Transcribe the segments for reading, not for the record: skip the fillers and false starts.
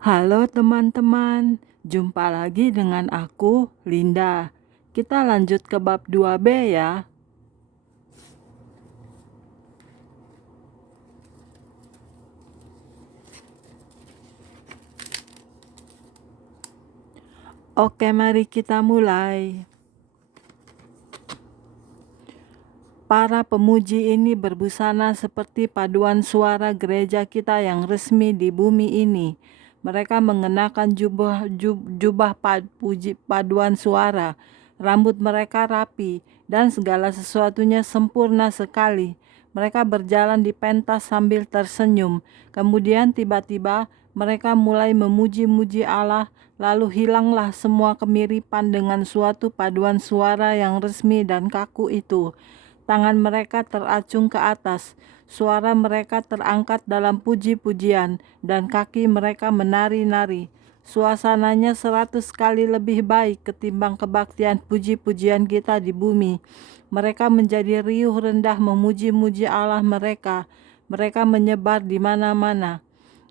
Halo teman-teman, jumpa lagi dengan aku, Linda. Kita lanjut ke bab 2B ya. Oke, mari kita mulai. Para pemuji ini berbusana seperti paduan suara gereja kita yang resmi di bumi ini. Mereka mengenakan jubah paduan suara. Rambut mereka rapi dan segala sesuatunya sempurna sekali. Mereka berjalan di pentas sambil tersenyum. Kemudian tiba-tiba mereka mulai memuji-muji Allah, lalu hilanglah semua kemiripan dengan suatu paduan suara yang resmi dan kaku itu. Tangan mereka teracung ke atas, suara mereka terangkat dalam puji-pujian, dan kaki mereka menari-nari. Suasananya 100 kali lebih baik ketimbang kebaktian puji-pujian kita di bumi. Mereka menjadi riuh rendah memuji-muji Allah mereka. Mereka menyebar di mana-mana.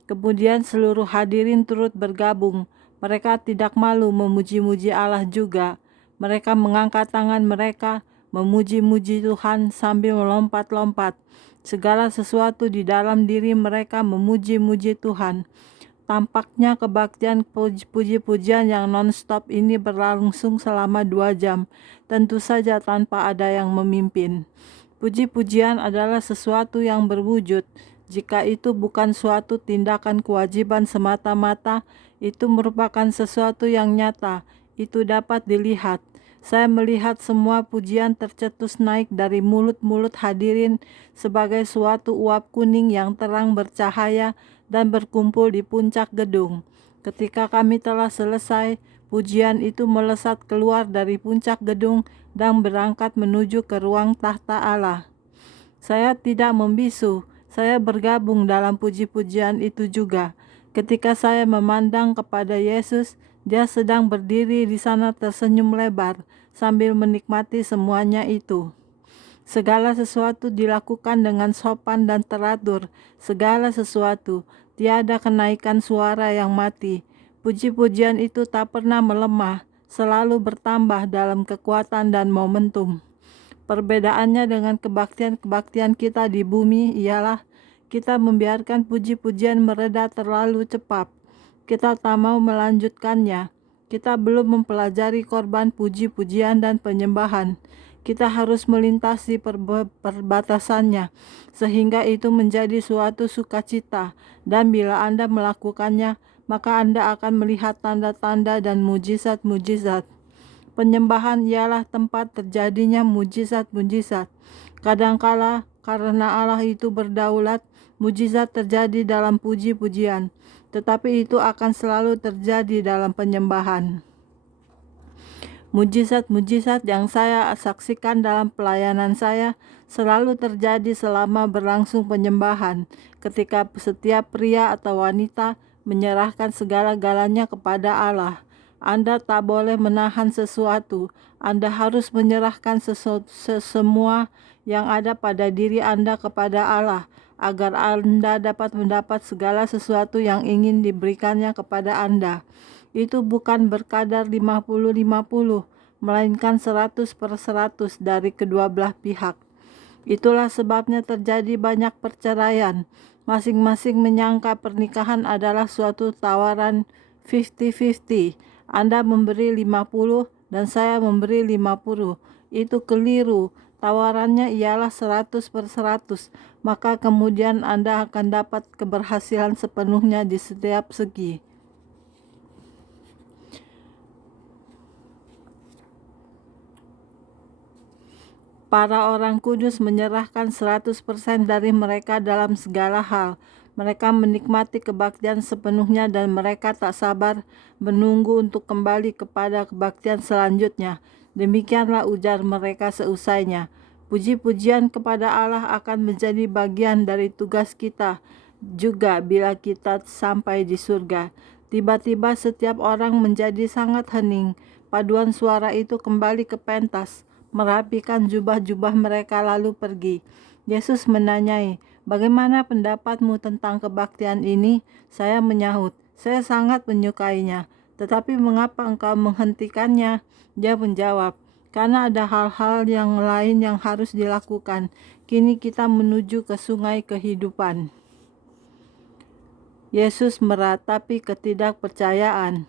Kemudian seluruh hadirin turut bergabung. Mereka tidak malu memuji-muji Allah juga. Mereka mengangkat tangan mereka, memuji-muji Tuhan sambil melompat-lompat. Segala sesuatu di dalam diri mereka memuji-muji Tuhan. Tampaknya kebaktian puji-pujian yang non-stop ini berlangsung selama 2 jam, tentu saja tanpa ada yang memimpin. Puji-pujian adalah sesuatu yang berwujud. Jika itu bukan suatu tindakan kewajiban semata-mata, itu merupakan sesuatu yang nyata. Itu dapat dilihat. Saya melihat semua pujian tercetus naik dari mulut-mulut hadirin sebagai suatu uap kuning yang terang bercahaya dan berkumpul di puncak gedung. Ketika kami telah selesai, pujian itu melesat keluar dari puncak gedung dan berangkat menuju ke ruang tahta Allah. Saya tidak membisu, saya bergabung dalam puji-pujian itu juga. Ketika saya memandang kepada Yesus, dia sedang berdiri di sana tersenyum lebar sambil menikmati semuanya itu. Segala sesuatu dilakukan dengan sopan dan teratur. Segala sesuatu, tiada kenaikan suara yang mati. Puji-pujian itu tak pernah melemah, selalu bertambah dalam kekuatan dan momentum. Perbedaannya dengan kebaktian-kebaktian kita di bumi ialah kita membiarkan puji-pujian mereda terlalu cepat. Kita tak mau melanjutkannya. Kita belum mempelajari korban puji-pujian dan penyembahan. Kita harus melintasi perbatasannya, sehingga itu menjadi suatu sukacita. Dan bila Anda melakukannya, maka Anda akan melihat tanda-tanda dan mujizat-mujizat. Penyembahan ialah tempat terjadinya mujizat-mujizat. Kadangkala karena Allah itu berdaulat, mujizat terjadi dalam puji-pujian, tetapi itu akan selalu terjadi dalam penyembahan. Mujizat-mujizat yang saya saksikan dalam pelayanan saya selalu terjadi selama berlangsung penyembahan, ketika setiap pria atau wanita menyerahkan segala-galanya kepada Allah. Anda tak boleh menahan sesuatu. Anda harus menyerahkan semua yang ada pada diri Anda kepada Allah, agar Anda dapat mendapat segala sesuatu yang ingin diberikannya kepada Anda. Itu bukan berkadar 50-50, melainkan 100/100 dari kedua belah pihak. Itulah sebabnya terjadi banyak perceraian. Masing-masing menyangka pernikahan adalah suatu tawaran 50-50. Anda memberi 50 dan saya memberi 50. Itu keliru. Tawarannya ialah 100/100. Maka kemudian Anda akan dapat keberhasilan sepenuhnya di setiap segi. Para orang kudus menyerahkan 100% dari mereka dalam segala hal. Mereka menikmati kebaktian sepenuhnya dan mereka tak sabar menunggu untuk kembali kepada kebaktian selanjutnya. Demikianlah ujar mereka seusainya. Puji-pujian kepada Allah akan menjadi bagian dari tugas kita juga bila kita sampai di surga. Tiba-tiba setiap orang menjadi sangat hening. Paduan suara itu kembali ke pentas, merapikan jubah-jubah mereka lalu pergi. Yesus menanyai, "Bagaimana pendapatmu tentang kebaktian ini?" Saya menyahut, Saya sangat menyukainya. Tetapi mengapa engkau menghentikannya? Dia menjawab, karena ada hal-hal yang lain yang harus dilakukan. Kini kita menuju ke sungai kehidupan. Yesus meratapi ketidakpercayaan.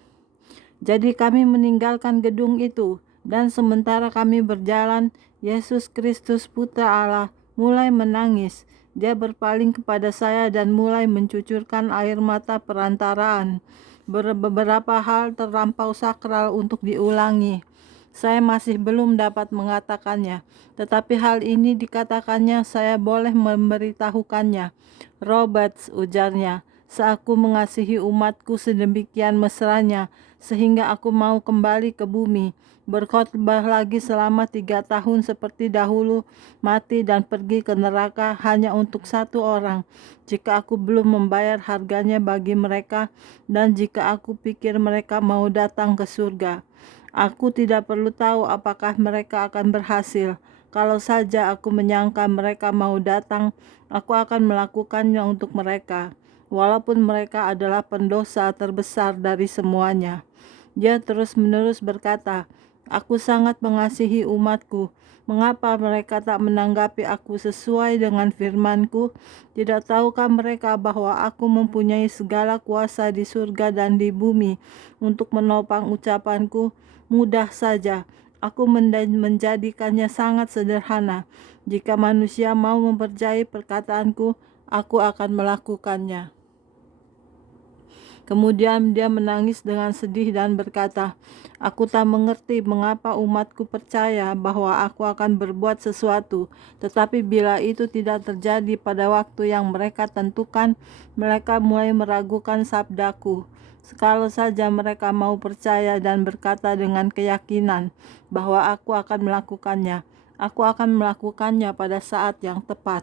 Jadi kami meninggalkan gedung itu, dan sementara kami berjalan, Yesus Kristus Putra Allah mulai menangis. Dia berpaling kepada saya dan mulai mencucurkan air mata perantaraan. Beberapa hal terlampau sakral untuk diulangi. Saya masih belum dapat mengatakannya, tetapi hal ini dikatakannya, saya boleh memberitahukannya. Roberts, ujarnya, seaku mengasihi umatku sedemikian mesranya, sehingga aku mau kembali ke bumi, berkhotbah lagi selama 3 tahun seperti dahulu, mati dan pergi ke neraka hanya untuk satu orang, jika aku belum membayar harganya bagi mereka, dan jika aku pikir mereka mau datang ke surga. Aku tidak perlu tahu apakah mereka akan berhasil. Kalau saja aku menyangka mereka mau datang, aku akan melakukannya untuk mereka, walaupun mereka adalah pendosa terbesar dari semuanya. Dia terus-menerus berkata, aku sangat mengasihi umatku. Mengapa mereka tak menanggapi aku sesuai dengan firman-Ku? Tidak tahukah mereka bahwa aku mempunyai segala kuasa di surga dan di bumi untuk menopang ucapanku? Mudah saja. Aku menjadikannya sangat sederhana. Jika manusia mau mempercayai perkataanku, aku akan melakukannya. Kemudian dia menangis dengan sedih dan berkata, aku tak mengerti mengapa umatku percaya bahwa aku akan berbuat sesuatu, tetapi bila itu tidak terjadi pada waktu yang mereka tentukan, mereka mulai meragukan sabdaku. Kalau saja mereka mau percaya dan berkata dengan keyakinan bahwa aku akan melakukannya, aku akan melakukannya pada saat yang tepat.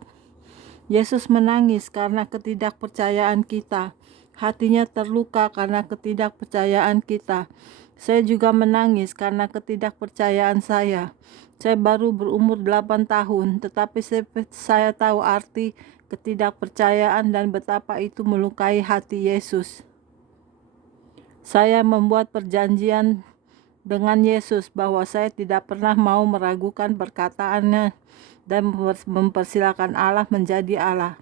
Yesus menangis karena ketidakpercayaan kita. Hatinya terluka karena ketidakpercayaan kita. Saya juga menangis karena ketidakpercayaan saya. Saya baru berumur 8 tahun, tetapi saya tahu arti ketidakpercayaan dan betapa itu melukai hati Yesus. Saya membuat perjanjian dengan Yesus bahwa saya tidak pernah mau meragukan perkataannya dan mempersilahkan Allah menjadi Allah.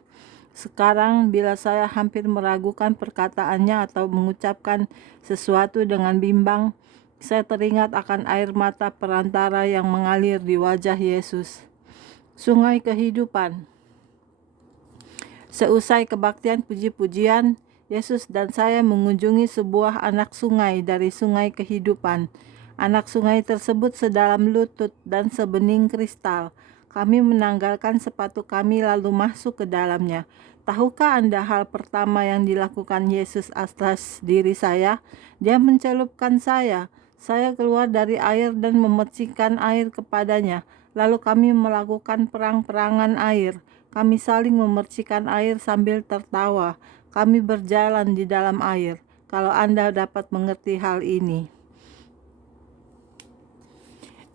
Sekarang bila saya hampir meragukan perkataannya atau mengucapkan sesuatu dengan bimbang, saya teringat akan air mata perantara yang mengalir di wajah Yesus. Sungai kehidupan. Seusai kebaktian puji-pujian, Yesus dan saya mengunjungi sebuah anak sungai dari sungai kehidupan. Anak sungai tersebut sedalam lutut dan sebening kristal. Kami menanggalkan sepatu kami lalu masuk ke dalamnya. Tahukah Anda hal pertama yang dilakukan Yesus atas diri saya? Dia mencelupkan saya. Saya keluar dari air dan memercikan air kepadanya. Lalu kami melakukan perang-perangan air. Kami saling memercikan air sambil tertawa. Kami berjalan di dalam air. Kalau Anda dapat mengerti hal ini.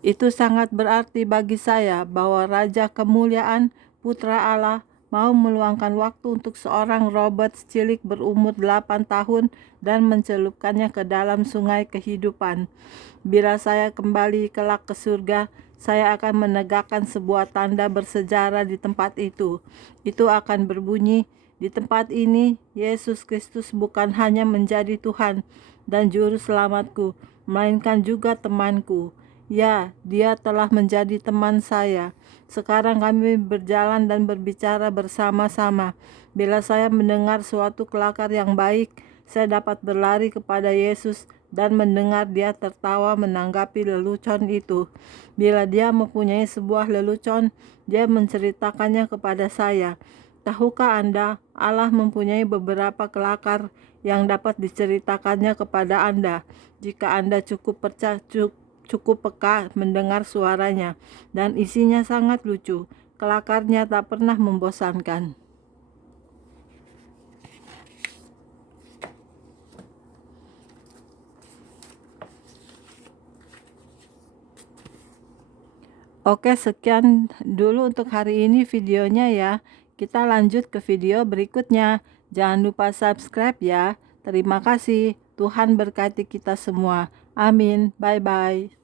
Itu sangat berarti bagi saya bahwa Raja Kemuliaan Putra Allah mau meluangkan waktu untuk seorang Robert cilik berumur 8 tahun dan mencelupkannya ke dalam sungai kehidupan. Bila saya kembali kelak ke surga, saya akan menegakkan sebuah tanda bersejarah di tempat itu. Itu akan berbunyi, di tempat ini Yesus Kristus bukan hanya menjadi Tuhan dan Juru Selamatku, melainkan juga temanku. Ya, dia telah menjadi teman saya. Sekarang kami berjalan dan berbicara bersama-sama. Bila saya mendengar suatu kelakar yang baik, saya dapat berlari kepada Yesus dan mendengar dia tertawa menanggapi lelucon itu. Bila dia mempunyai sebuah lelucon, dia menceritakannya kepada saya. Tahukah Anda, Allah mempunyai beberapa kelakar yang dapat diceritakannya kepada Anda jika Anda cukup peka mendengar suaranya, dan isinya sangat lucu. Kelakarnya tak pernah membosankan. Oke, sekian dulu untuk hari ini videonya ya. Kita lanjut ke video berikutnya. Jangan lupa subscribe ya. Terima kasih. Tuhan berkati kita semua. Amin. Bye-bye.